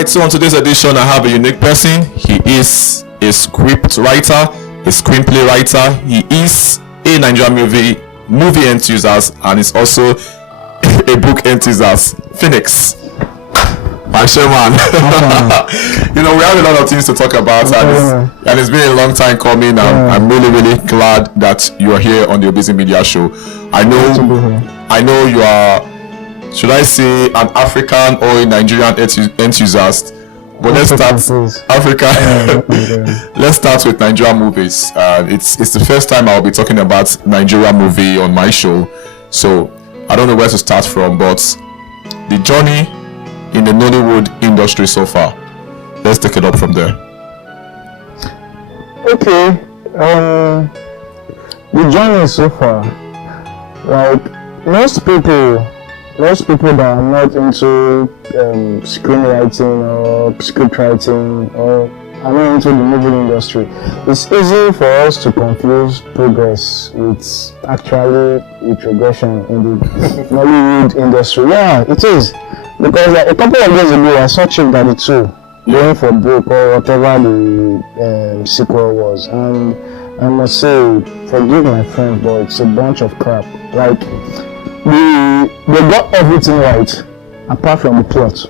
Alright, so on today's edition, I have a unique person. He is a script writer, a screenplay writer. He is a Nigerian movie enthusiast, and is also a book enthusiast. Phoenix. My man. You know, we have a lot of things to talk about, and it's been a long time coming. I'm really glad that you are here on the Obese Media Show. I know you are, should I say, an African or a Nigerian enthusiast? But let's start Africa. Let's start with Nigerian movies. It's the first time I'll be talking about Nigerian movie on my show, so I don't know where to start from. But the journey in the Nollywood industry so far, let's take it up from there. Okay, the journey so far, like most people that are not into screenwriting or script writing or are not into the movie industry, it's easy for us to confuse progress with actually regression in the Nollywood industry. Yeah, it is. Because like, a couple of days ago I saw Chief Daddy 2 going for broke or whatever the sequel was, and I must say, forgive my friend, but it's a bunch of crap. Like, they got everything right apart from the plot.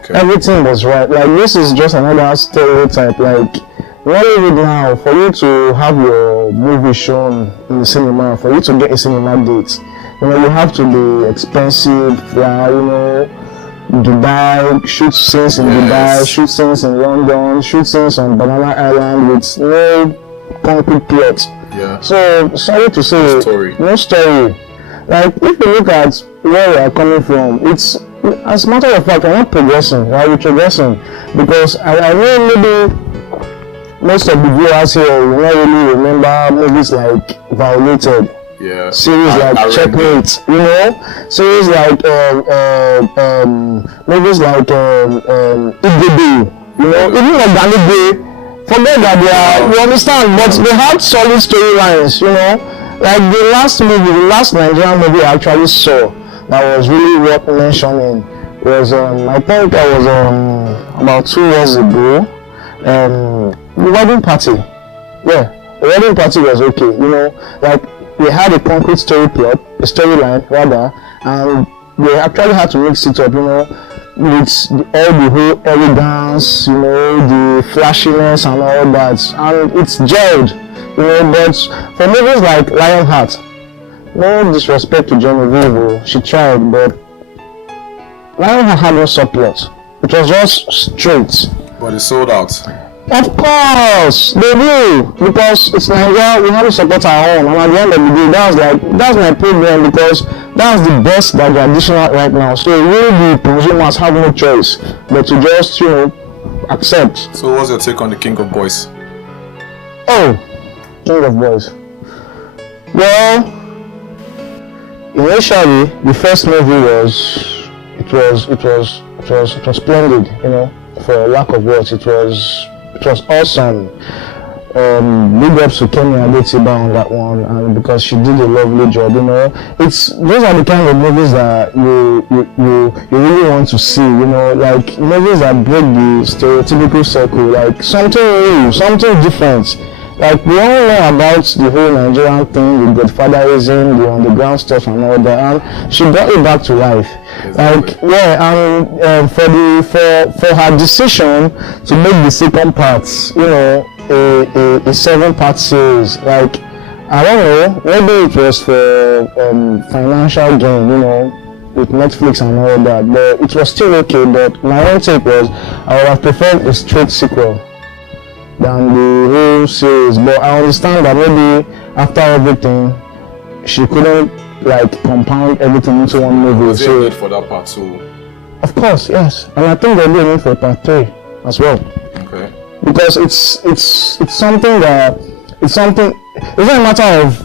Okay. Everything was right. Like, this is just another stereotype. Like, Nollywood now, for you to have your movie shown in the cinema, for you to get a cinema date, you know, you have to be expensive, fly, you know, Dubai, shoot scenes in Dubai, shoot scenes in London, shoot scenes on Banana Island with no concrete plot. Yeah. So, sorry to say, no story. Like, if you look at where we are coming from, it's, as a matter of fact, we're not progressing, right? We're progressing. Because I know maybe most of the viewers here will not really remember movies like Violated. Yeah. Series like Checkmate, you know, series like movies like Igede, you know, even like Danigbe. Forget that they are, you understand, but they had solid storylines, you know. Like the last Nigerian movie I actually saw that was really worth mentioning was I think that was about 2 years ago. The Wedding Party. Yeah, the Wedding Party was okay, you know, like. They had a concrete storyline rather, and they actually had to mix it up, you know, with all the whole elegance, you know, the flashiness and all that, and it's gelled, you know. But for movies like Lionheart, no disrespect to Genevieve, she tried, but Lionheart had no subplot. It was just straight. But it sold out. Of course, they do, because it's Nigeria, we have to support our own, and at the end of the day, that's my problem, because that's the best that we are dishing out right now. So really the consumers have no choice but to just, you know, accept. So what's your take on the King of Boys? Oh, King of Boys. Well, initially the first movie was splendid, you know, for lack of words. It was awesome. Big ups to Kemi Adetiba on that one, and because she did a lovely job, you know. Those are the kind of movies that you really want to see, you know, like movies that break the stereotypical circle, like something new, something different. Like, we all know about the whole Nigerian thing with godfatherism, the underground stuff and all that, and she brought it back to life. Exactly. Like, yeah, and for her decision to make the second part, you know, a 7-part series, like, I don't know, maybe it was for financial gain, you know, with Netflix and all that, but it was still okay. But my own take was, I would have preferred a straight sequel than the whole series. But I understand that maybe after everything, she couldn't like compound everything into one movie. Was there a need for that part 2? Of course, yes, and I think there'll be a need for part 3 as well. Okay. Because it's something that it's not a matter of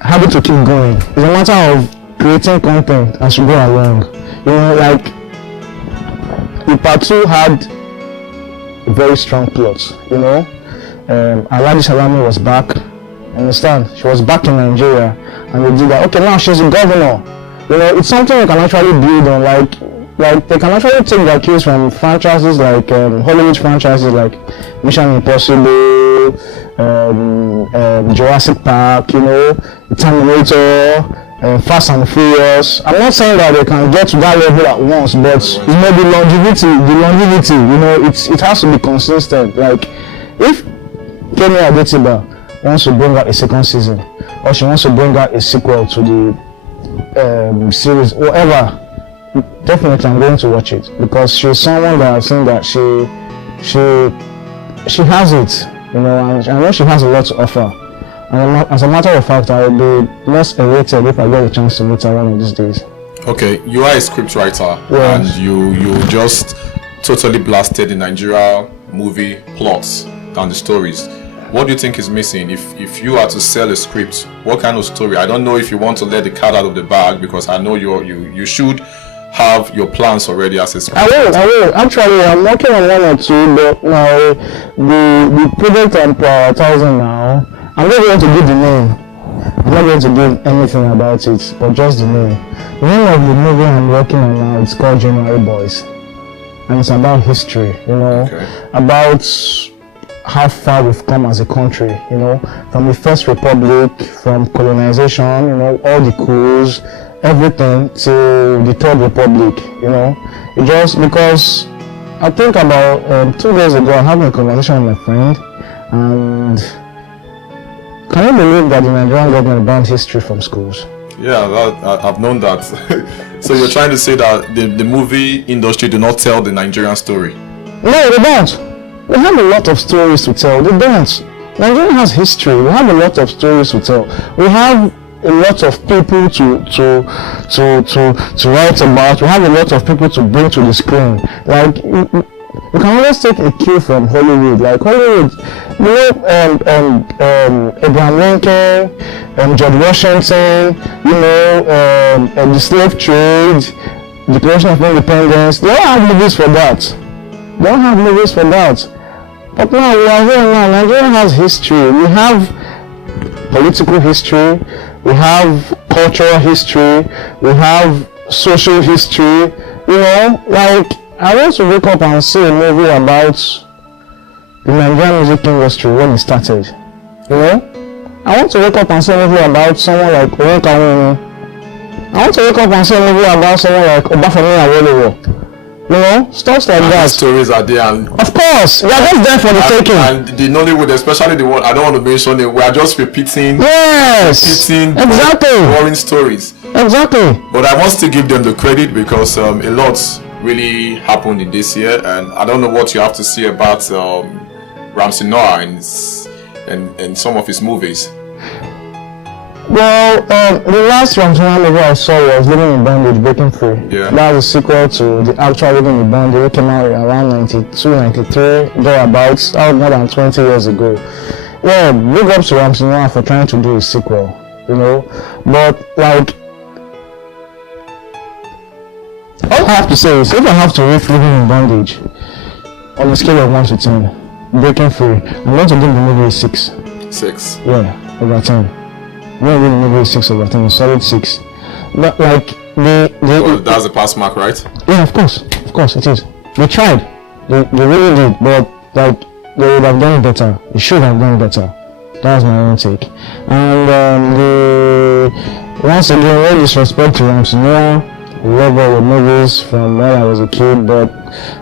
having to keep going. It's a matter of creating content as you go along. You know, like the part 2 had a very strong plot, you know. Alhaji Salami was back, understand? She was back in Nigeria, and they did that. Okay, now she's a governor. You know, it's something you can actually build on. Like, like they can actually take their cues from franchises like Hollywood franchises like Mission Impossible, Jurassic Park, you know, Terminator, Fast and Furious. I'm not saying that they can get to that level at once, but you know the longevity, you know, it has to be consistent. Like if Kemi Adetiba wants to bring out a second season, or she wants to bring out a sequel to the series, whatever, definitely I'm going to watch it because she's someone that I've seen that she has it, you know, and I know she has a lot to offer. And as a matter of fact, I will be less elated if I get a chance to meet her one of these days. Okay, you are a scriptwriter, yes. And you just totally blasted the Nigeria movie plots and the stories. What do you think is missing? If you are to sell a script, what kind of story? I don't know if you want to let the cat out of the bag because I know you should have your plans already as a script. I will. Actually, I'm working on one or two, but now the project I'm prioritizing now, I'm not going to give the name. I'm not going to give anything about it, but just the name. The name of the movie I'm working on now, it's called January Boys. And it's about history, you know, about how far we've come as a country, you know, from the First Republic, from colonization, you know, all the coups, everything to the Third Republic, you know. It just because I think about 2 days ago, I had a conversation with my friend, and can you believe that the Nigerian government banned history from schools? Yeah, I've known that. So you're trying to say that the movie industry do not tell the Nigerian story? No, they don't. We have a lot of stories to tell. They don't. Nigeria has history. We have a lot of stories to tell. We have a lot of people to write about. We have a lot of people to bring to the screen. Like you can always take a cue from Hollywood. Like Hollywood, you know, Abraham Lincoln, George Washington, you know, the slave trade, Declaration of Independence. They don't have movies for that. They don't have movies for that. But now we are here now. Nigeria has history. We have political history. We have cultural history. We have social history. You know, like I want to wake up and see a movie about the Nigerian music industry when it started. You know, I want to wake up and see a movie about someone like Oyenkawumi. I want to wake up and see a movie about someone like Obafemi Awolowo. You know, stuff like that. Stories are there, and of course, we are just there for the taking. And the Nollywood, especially the one I don't want to mention it, we are just repeating. Yes, exactly. Boring stories. Exactly. But I want to give them the credit because a lot really happened in this year, and I don't know what you have to say about Ramsey Noah and some of his movies. Well, the last Ramsey Noah movie I saw was Living in Bondage, Breaking Free. Yeah. That was a sequel to the actual Living in Bondage. It came out around 92, 93, thereabouts. That was more than 20 years ago. Yeah, big up to Ramsey Noah for trying to do a sequel, you know. But, like, all I have to say is, if I have to rate Living in Bondage on a scale of 1 to 10, Breaking Free, I'm going to give the movie a 6. 6? Yeah, over 10. I'm going to give the movie a 6 over 10, a solid 6. But like, that's a pass mark, right? Yeah, of course it is. They tried, they really did, but like, they would have done better. They should have done better. That's my own take. And once again, no disrespect to Ramsey Noah. I love all the movies from when I was a kid, but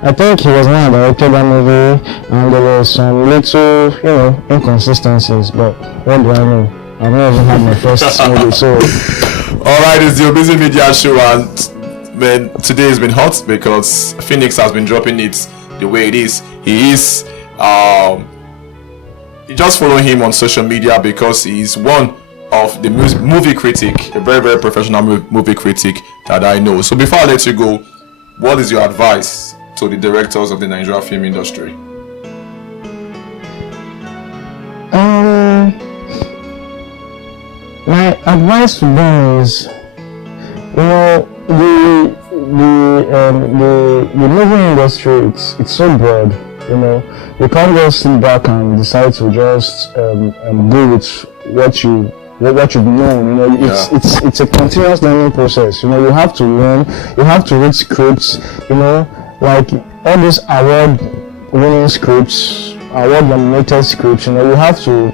I think he was not directed that movie, and there were some little, you know, inconsistencies. But what do I know? I've never even had my first movie, so. Alright, it's the Busy Media Show, and man, today has been hot because Phoenix has been dropping it the way it is. He is, you just follow him on social media because he's one of the movie critic, a very, very professional movie critic that I know. So before I let you go, what is your advice to the directors of the Nigerian film industry? My advice to them is, you know, the movie industry, it's so broad, you know. You can't just sit back and decide to just go with what you what you've known. You know, it's a continuous learning process. You know, you have to learn, you have to read scripts. You know, like all these award-winning scripts, award-nominated scripts. You know, you have to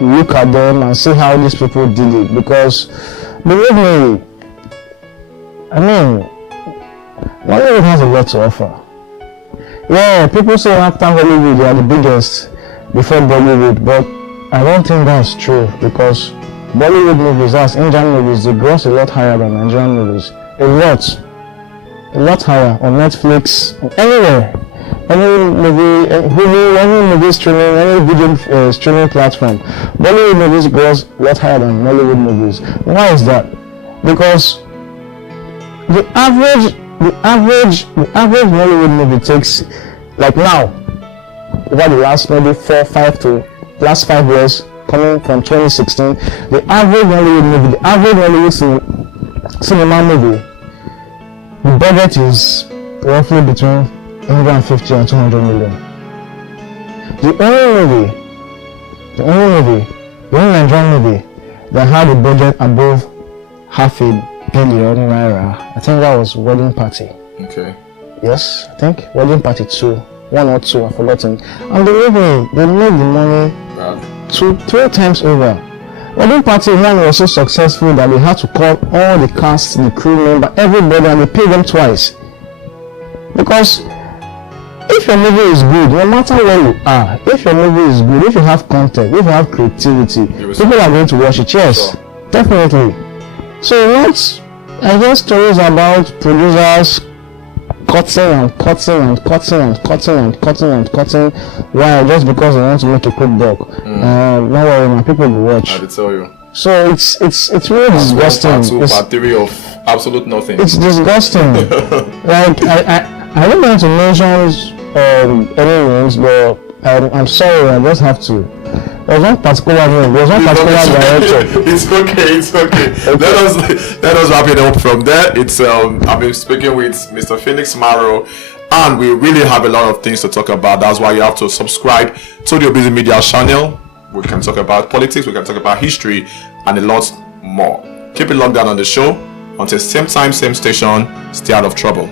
look at them and see how these people did it, because believe me, I mean, Hollywood has a lot to offer. Yeah, people say after Hollywood they are the biggest before Bollywood, but I don't think that's true, because Bollywood movies, as Indian movies, they gross a lot higher than Nigerian movies. A lot higher on Netflix, anywhere. Any movie streaming, any video streaming platform. Bollywood movies gross a lot higher than Hollywood movies. Why is that? Because the average Hollywood movie takes, like now, over the last maybe 5 years, coming from 2016, the average Hollywood cinema movie, the budget is roughly between 150 and 200 million. The only Nigerian movie that had a budget above $500 million naira, I think that was Wedding Party. Okay. Yes, I think Wedding Party 2, 1 or 2, I've forgotten. And believe me, they made the money 3 times over. Wedding Party 1 was so successful that they had to call all the cast, the crew member, everybody, and they paid them twice. Because if your movie is good, no matter where you are, if your movie is good, if you have content, if you have creativity, people are going to watch it. Yes, sure. Definitely. So I hear stories about producers cutting, why? Just because they want to make a quick buck. Don't worry, man, people will watch. I will tell you. So it's really disgusting. Part 2, part 3 of absolute nothing. It's disgusting. Like I don't want to mention any names, but I'm sorry, I just have to. There's one particular name. There's one particular director. It's okay. Let us wrap it up from there. It's I've been speaking with Mr. Phoenix Maro, and we really have a lot of things to talk about. That's why you have to subscribe to the Busy Media channel. We can talk about politics, we can talk about history, and a lot more. Keep it locked down on the show. Until same time, same station. Stay out of trouble.